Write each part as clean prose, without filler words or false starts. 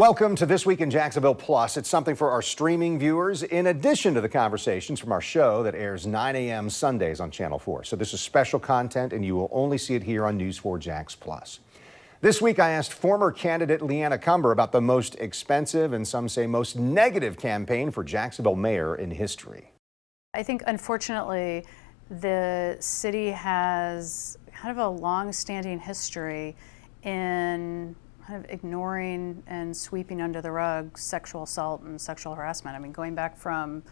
Welcome to This Week in Jacksonville Plus. It's something for our streaming viewers in addition to the conversations from our show that airs 9 a.m. Sundays on Channel 4. So this is special content and you will only see it here on News 4 Jax Plus. This week I asked former candidate Leanna Cumber about the most expensive and some say most negative campaign for Jacksonville mayor in history. I think unfortunately the city has kind of a long-standing history in kind of ignoring and sweeping under the rug sexual assault and sexual harassment. I mean, going back from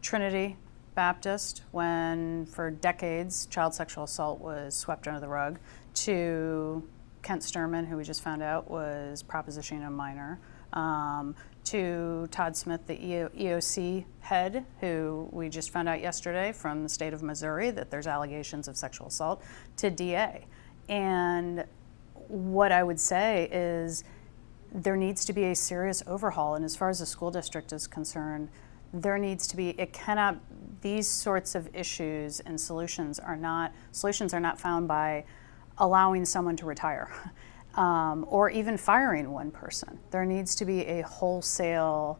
Trinity Baptist, when for decades child sexual assault was swept under the rug, to Kent Sturman, who we just found out was propositioning a minor, to Todd Smith, the EOC head, who we just found out yesterday from the state of Missouri that there's allegations of sexual assault, to DA. And what I would say is there needs to be a serious overhaul, and as far as the school district is concerned, there needs to be, these sorts of issues and solutions are not found by allowing someone to retire or even firing one person. There needs to be a wholesale,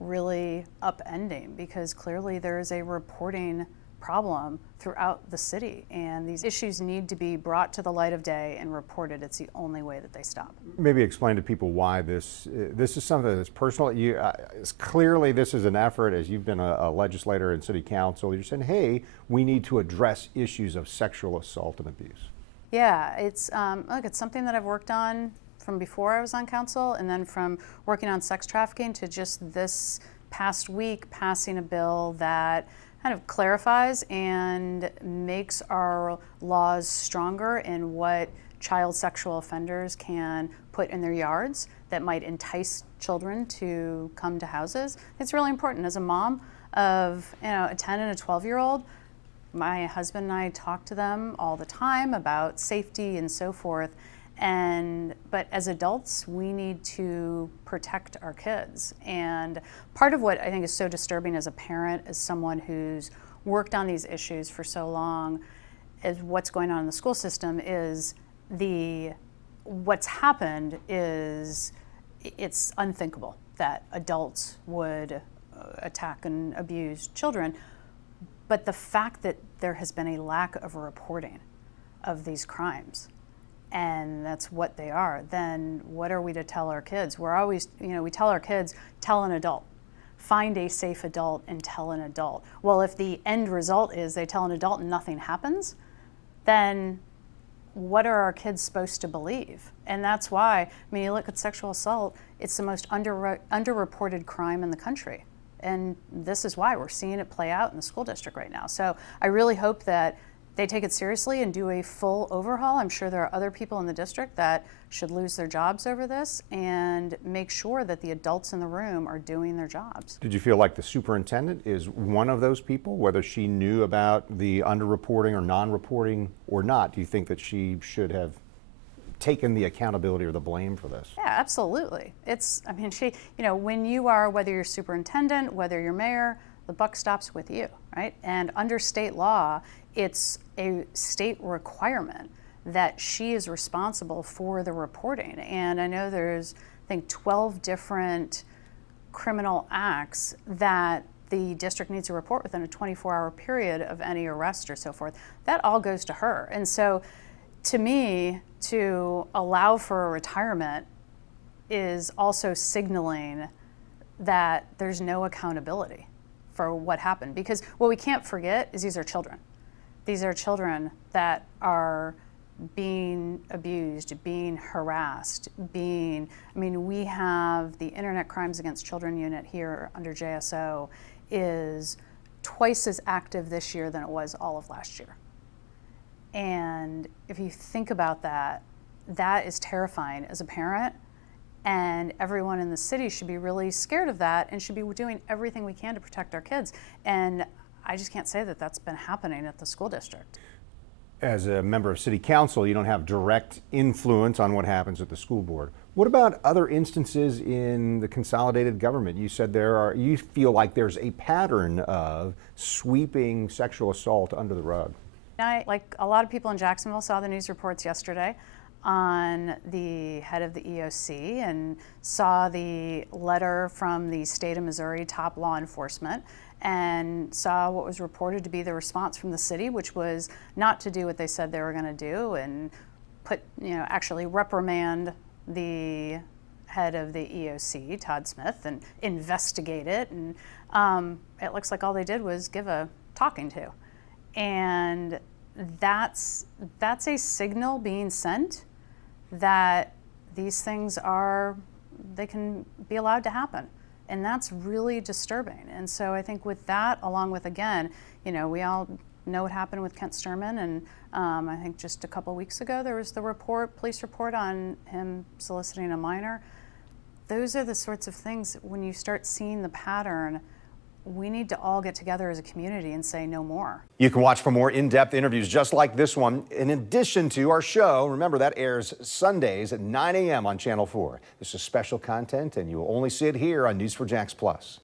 really upending, because clearly there is a reporting problem throughout the city, and these issues need to be brought to the light of day and reported. It's the only way that they stop. Maybe explain to people why this is something that's personal. Clearly this is an effort, as you've been a legislator in city council, you're saying, hey, we need to address issues of sexual assault and abuse. Yeah, it's it's something that I've worked on from before I was on council, and then from working on sex trafficking to just this past week passing a bill that kind of clarifies and makes our laws stronger in what child sexual offenders can put in their yards that might entice children to come to houses. It's really important. As a mom of a 10 and a 12-year-old, my husband and I talk to them all the time about safety and so forth. But as adults, we need to protect our kids. And part of what I think is so disturbing as a parent, as someone who's worked on these issues for so long, is what's going on in the school system is what's happened is it's unthinkable that adults would attack and abuse children. But the fact that there has been a lack of reporting of these crimes, and that's what they are, then what are we to tell our kids? We're always, we tell our kids, tell an adult. Find a safe adult and tell an adult. Well, if the end result is they tell an adult and nothing happens, then what are our kids supposed to believe? And that's why, you look at sexual assault, it's the most underreported crime in the country. And this is why we're seeing it play out in the school district right now. So I really hope that they take it seriously and do a full overhaul. I'm sure there are other people in the district that should lose their jobs over this, and make sure that the adults in the room are doing their jobs. Did you feel like the superintendent is one of those people, whether she knew about the underreporting or non-reporting or not? Do you think that she should have taken the accountability or the blame for this? Yeah, absolutely. When you are, whether you're superintendent, whether you're mayor, the buck stops with you, right? And under state law, it's a state requirement that she is responsible for the reporting. And I know there's, 12 different criminal acts that the district needs to report within a 24-hour period of any arrest or so forth. That all goes to her. And so to me, to allow for a retirement is also signaling that there's no accountability for what happened. Because what we can't forget is these are children. These are children that are being abused, being harassed, we have the Internet Crimes Against Children unit here under JSO is twice as active this year than it was all of last year. And if you think about that, that is terrifying as a parent, and everyone in the city should be really scared of that and should be doing everything we can to protect our kids. And I just can't say that that's been happening at the school district. As a member of city council, you don't have direct influence on what happens at the school board. What about other instances in the consolidated government? You said you feel like there's a pattern of sweeping sexual assault under the rug. I, like a lot of people in Jacksonville, saw the news reports yesterday. on the head of the EOC and saw the letter from the state of Missouri top law enforcement and saw what was reported to be the response from the city, which was not to do what they said they were going to do and actually reprimand the head of the EOC, Todd Smith, and investigate it. And it looks like all they did was give a talking to. And that's a signal being sent that these things they can be allowed to happen. And that's really disturbing. And so I think with that, along with, again, we all know what happened with Kent Sturman, and I think just a couple weeks ago there was the police report on him soliciting a minor. Those are the sorts of things, when you start seeing the pattern, we need to all get together as a community and say no more. You can watch for more in-depth interviews just like this one in addition to our show. Remember, that airs Sundays at 9 a.m. on Channel 4. This is special content, and you will only see it here on News4JAX Plus.